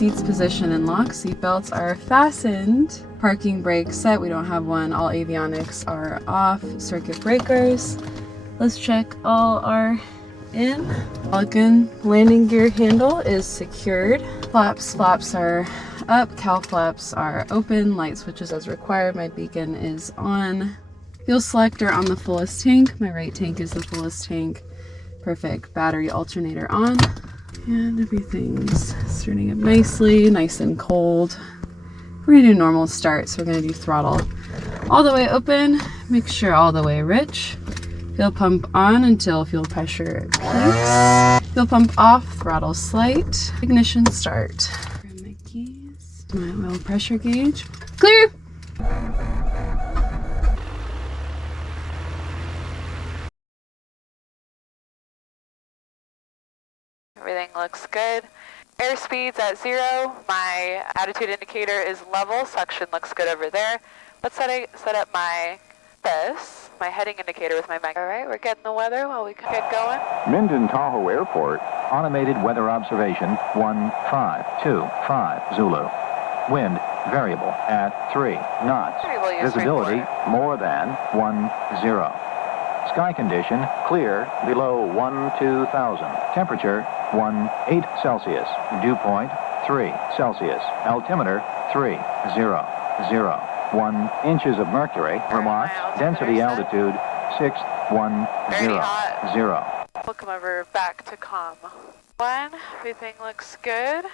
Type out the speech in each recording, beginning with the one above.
Seats position and lock. Seatbelts are fastened. Parking brake set. We don't have one. All avionics are off. Circuit breakers. Let's check all are in. Plug-in landing gear handle is secured. Flaps are up. Cowl flaps are open. Light switches as required. My beacon is on. Fuel selector on the fullest tank. My right tank is the fullest tank. Perfect. Battery alternator on. And everything's starting up nicely, nice and cold. We're gonna do normal start, so we're gonna do throttle all the way open, mixture all the way rich. Fuel pump on until fuel pressure peaks. Fuel pump off, throttle slight. Ignition start. Grab my keys, my oil pressure gauge. Clear! Everything looks good. Airspeed's at 0. My attitude indicator is level. Suction looks good over there. Let's set up my heading indicator with my mag. All right, we're getting the weather while we get going. Minden Tahoe Airport, automated weather observation 1525 Zulu. Wind variable at 3 knots. Visibility more than 10. Sky condition clear below 12,000. Temperature 18 Celsius. Dew point 3 Celsius. Altimeter 3001 inches of mercury. Vermont. Density altitude 6100. We'll come over back to COM 1. Everything looks good.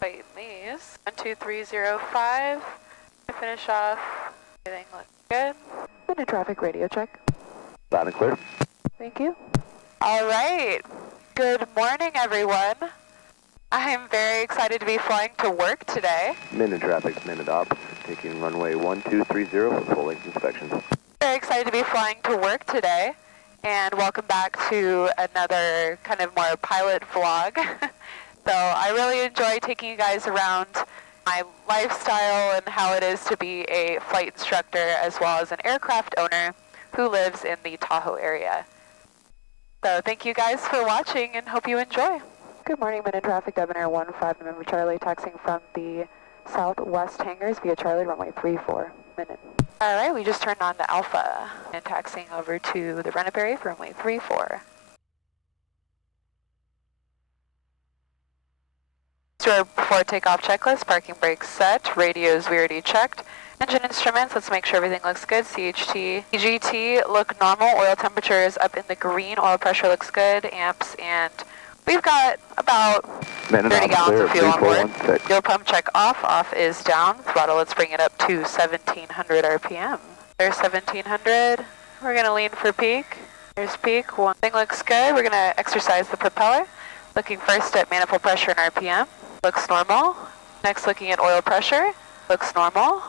Tighten these. 12305. Finish off. Everything looks good. Minden traffic radio check. Loud and clear. Thank you. All right. Good morning, everyone. I'm very excited to be flying to work today. Minden traffic, Minden op, taking runway 1230 for full length inspection. Very excited to be flying to work today, and welcome back to another kind of more pilot vlog. So I really enjoy taking you guys around my lifestyle and how it is to be a flight instructor as well as an aircraft owner who lives in the Tahoe area. So thank you guys for watching and hope you enjoy. Good morning, Minden traffic, Debonair 15 November Charlie, taxiing from the southwest hangars via Charlie, runway 34, Minden. All right, we just turned on to Alpha and taxiing over to the run-up area for runway 34. Our before takeoff checklist, parking brakes set, radios we already checked. Engine instruments, let's make sure everything looks good. CHT, EGT look normal. Oil temperature is up in the green. Oil pressure looks good. Amps, and we've got about 30 gallons of fuel on board. Fuel pump check off. Off is down. Throttle, let's bring it up to 1700 RPM. There's 1700. We're going to lean for peak. There's peak. One thing looks good. We're going to exercise the propeller. Looking first at manifold pressure and RPM. Looks normal. Next, looking at oil pressure. Looks normal.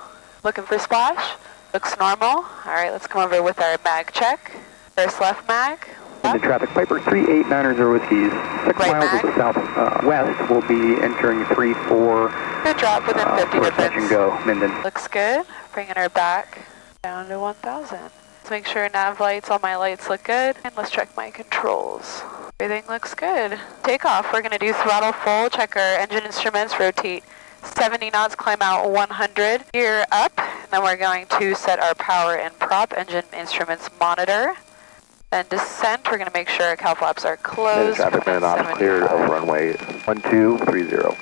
Looking for splash. Looks normal. All right, let's come over with our mag check. First left mag. Minden traffic, Piper 3890 Whiskies. 6 right miles mag. to the southwest. We'll be entering 34. Good drop within 50 for touch and go, Minden. Looks good. Bringing her back down to 1000. Let's make sure nav lights, all my lights look good. And let's check my controls. Everything looks good. Takeoff, we're gonna do throttle full, check our engine instruments, rotate 70 knots, climb out 100. Gear up, and then we're going to set our power and prop engine instruments monitor. Then descent, we're going to make sure our cowl flaps are closed. Minden traffic, Minden ops cleared of runway 1230.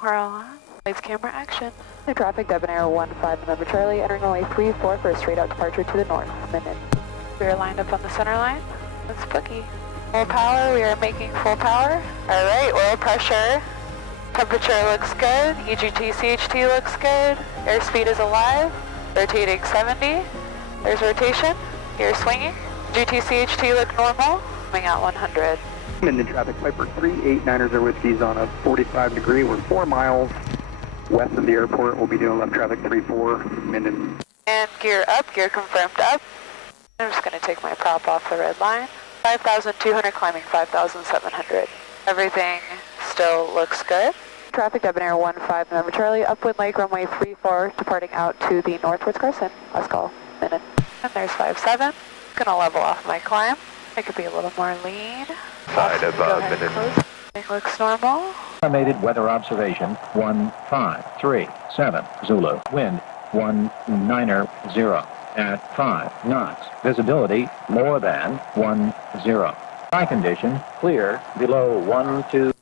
We're all on. Lights, camera, action. Minden traffic, Debonair 15 November Charlie, entering runway 34 for a straight out departure to the north. Minden. We are lined up on the center line. That's boogie. Full power, we are making full power. All right, oil pressure. Temperature looks good. EGT, CHT looks good. Airspeed is alive. Rotating 70. There's rotation. Gear swinging. GT, CHT look normal. Coming out 100. Minden traffic, Piper 3890 Whiskies on a 45 degree. We're 4 miles west of the airport. We'll be doing left traffic 34, Minden. And gear up, gear confirmed up. I'm just going to take my prop off the red line. 5,200 climbing 5,700. Everything still looks good. Traffic, Debonair 15 November Charlie, upwind lake, runway 34, departing out to the north towards Carson. Last call, Minden. And there's 57. Gonna level off my climb. I could be a little more lean. Side of Minden. It looks normal. Automated weather observation 1537 Zulu. Wind 190 at 5 knots. Visibility more than 10. Sky condition clear below 12.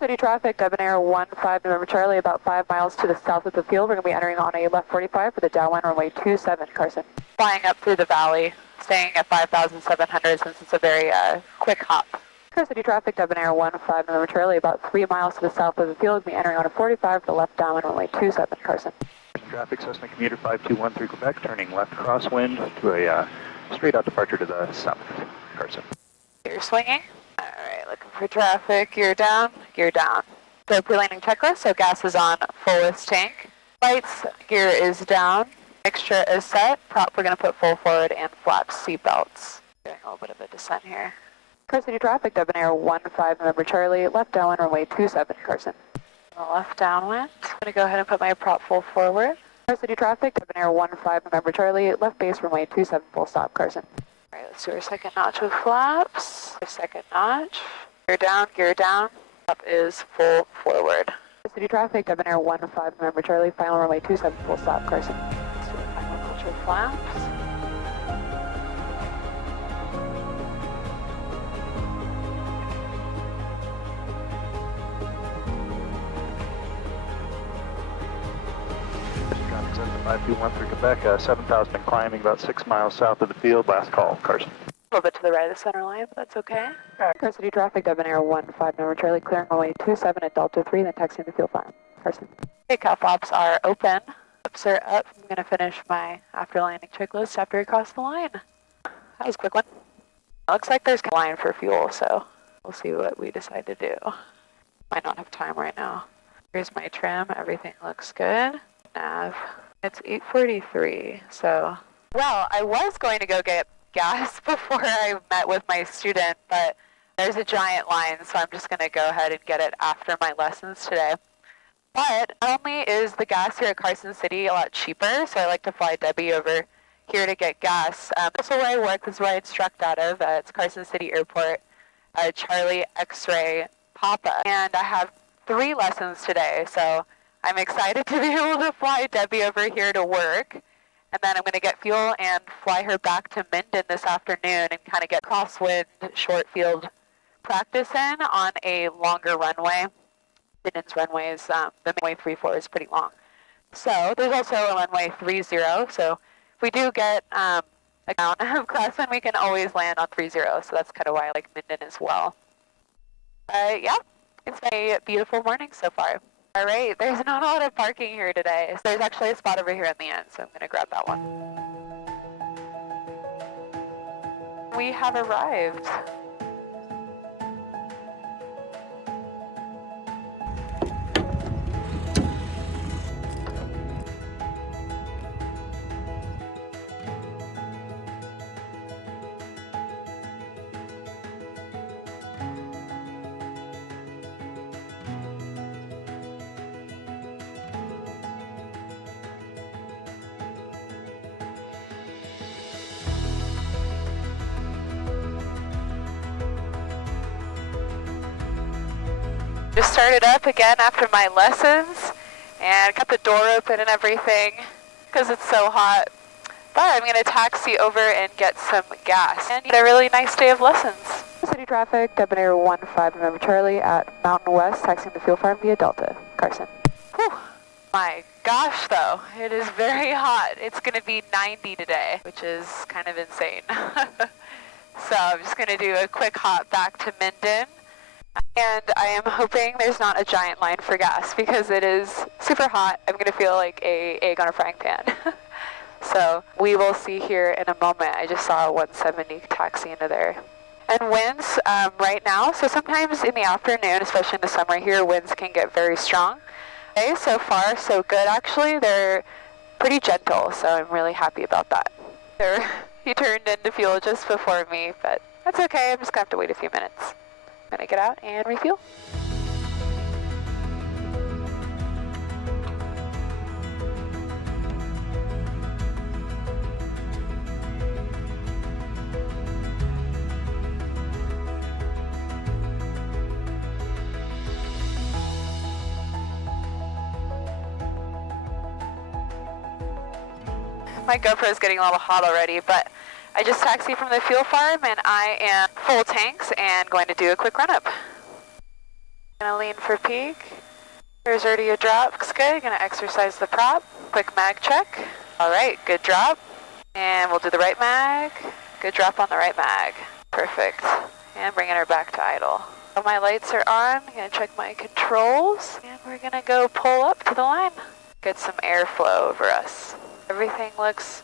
City traffic, Debonair 15 November Charlie, about 5 miles to the south of the field. We're going to be entering on a left 45 for the downwind runway 27, Carson. Flying up through the valley, staying at 5,700 since it's a very quick hop. City traffic, Debonair 15 November Charlie, about 3 miles to the south of the field. We'll be entering on a 45 for the left downwind runway 27, Carson. Traffic, Cessna Commuter 5213 Quebec, turning left crosswind to a straight out departure to the south, Carson. You're swinging. All right, looking for traffic. Gear down, gear down. So pre-landing checklist, so gas is on fullest tank. Lights, gear is down. Mixture is set. Prop, we're going to put full forward and flaps seatbelts. Doing a little bit of a descent here. Carson City traffic, Debonair 15 November Charlie, left downwind runway 27, Carson. Left downwind. I'm going to go ahead and put my prop full forward. Carson City traffic, Debonair 15 November Charlie, left base runway 27, full stop, Carson. All right, let's do our second notch with flaps. Our second notch. Gear down, gear down. Up is full forward. City traffic, Debonair 15 November Charlie, final runway 27, full stop, Carson. Let's do a final notch with flaps. Traffic, Cessna 5213 Quebec, 7,000 and climbing, about 6 miles south of the field. Last call, Carson. A little bit to the right of the center line, but that's okay. Carson City traffic, Debonair 15 November Charlie, clearing runway 27 at Delta 3, then taxiing the field line. Carson. Takeoff flaps are open. Flaps are up. I'm going to finish my after landing checklist after we cross the line. That was a quick one. It looks like there's a line for fuel, so we'll see what we decide to do. Might not have time right now. Here's my trim. Everything looks good. Nav. It's 8:43, so... Well, I was going to go get gas before I met with my student, but there's a giant line, so I'm just going to go ahead and get it after my lessons today. But not only is the gas here at Carson City a lot cheaper, so I like to fly Debbie over here to get gas. Also where I work, this is where I instruct out of. It's Carson City Airport, Charlie X-Ray Papa. And I have 3 lessons today, so I'm excited to be able to fly Debbie over here to work. And then I'm going to get fuel and fly her back to Minden this afternoon and kind of get crosswind short field practice in on a longer runway. Minden's runway is, the runway 34 is pretty long. So there's also a runway 30, so if we do get a count of crosswind, we can always land on 30, so that's kind of why I like Minden as well. Yeah, it's been a beautiful morning so far. All right, there's not a lot of parking here today. So there's actually a spot over here at the end, so I'm going to grab that one. We have arrived. Just started up again after my lessons and got the door open and everything because it's so hot. But I'm going to taxi over and get some gas. And a really nice day of lessons. City traffic, Debonair 15 November Charlie at Mountain West, taxiing the fuel farm via Delta. Carson. Whew. My gosh, though, it is very hot. It's going to be 90 today, which is kind of insane. So I'm just going to do a quick hop back to Minden. And I am hoping there's not a giant line for gas because it is super hot. I'm going to feel like an egg on a frying pan. So we will see here in a moment. I just saw a 170 taxi into there. And winds right now, so sometimes in the afternoon, especially in the summer here, winds can get very strong. Okay, so far so good actually. They're pretty gentle, so I'm really happy about that. He turned into fuel just before me, but that's okay. I'm just going to have to wait a few minutes. I'm going to get out and refuel. My GoPro is getting a little hot already, but I just taxied from the fuel farm and I am full tanks and going to do a quick run up. Gonna lean for peak. There's already a drop, looks good. Gonna exercise the prop. Quick mag check. All right, good drop. And we'll do the right mag. Good drop on the right mag. Perfect. And bringing her back to idle. All my lights are on. I'm gonna check my controls. And we're gonna go pull up to the line. Get some airflow over us. Everything looks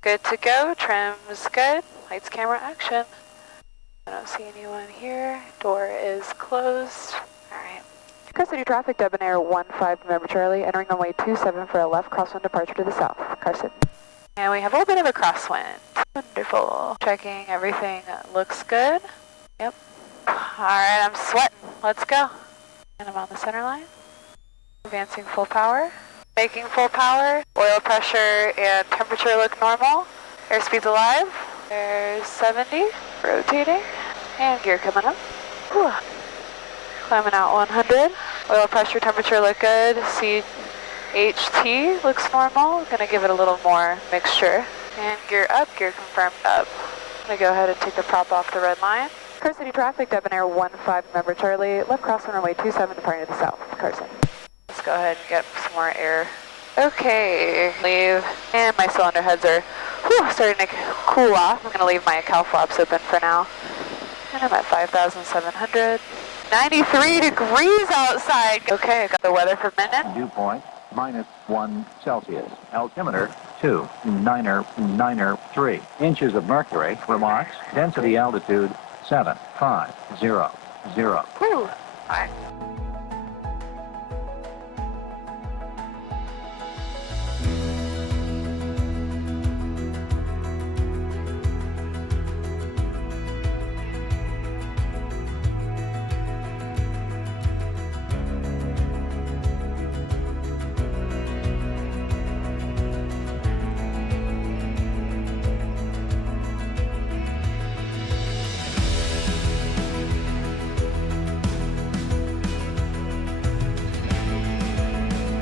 good to go. Trim's good. Lights, camera, action. I don't see anyone here. Door is closed. All right. Carson City traffic, debonair 15 November Charlie, entering runway 27 for a left crosswind departure to the south. Carson. And we have a little bit of a crosswind. Wonderful. Checking everything looks good. Yep. All right, I'm sweating. Let's go. And I'm on the center line. Advancing full power. Making full power. Oil pressure and temperature look normal. Airspeed's alive. There's 70. Rotating. And gear coming up. Whew. Climbing out 100. Oil pressure, temperature look good. CHT looks normal. Gonna give it a little more mixture. And gear up, gear confirmed up. Gonna go ahead and take the prop off the red line. Carson City traffic, debonair 15 November Charlie, left crossing runway 27 departing to the south. Carson. Let's go ahead and get some more air. Okay, leave. And my cylinder heads are starting to cool off. I'm gonna leave my cowl flaps open for now. And I'm at 5,700. 93 degrees outside. Okay, I got the weather for Minden. Dew point, -1 Celsius. Altimeter, 2,993. Inches of mercury, remarks, density altitude, 7,500. Whew. All right.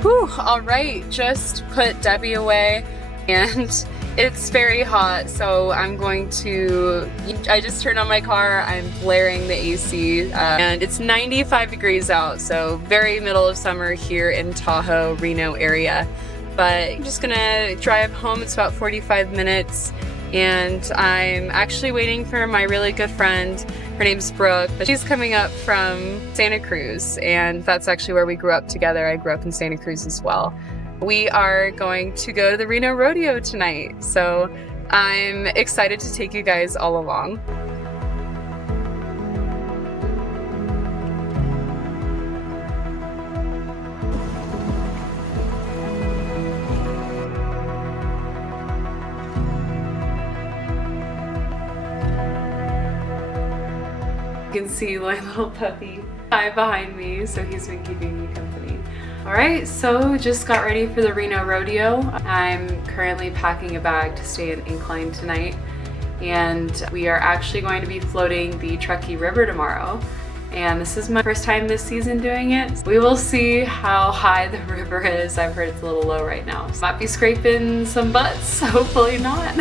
Whew, all right, just put Debbie away and it's very hot, so I'm going to, I just turned on my car, I'm blaring the AC, and it's 95 degrees out, so very middle of summer here in Tahoe, Reno area. But I'm just gonna drive home, it's about 45 minutes, and I'm actually waiting for my really good friend. Her name's Brooke, but she's coming up from Santa Cruz, and that's actually where we grew up together. I grew up in Santa Cruz as well. We are going to go to the Reno Rodeo tonight, so I'm excited to take you guys all along. You can see my little puppy Hi behind me, so he's been keeping me company. Alright, so just got ready for the Reno Rodeo. I'm currently packing a bag to stay in Incline tonight, and we are actually going to be floating the Truckee River tomorrow. And this is my first time this season doing it. We will see how high the river is. I've heard it's a little low right now. So might be scraping some butts, hopefully not.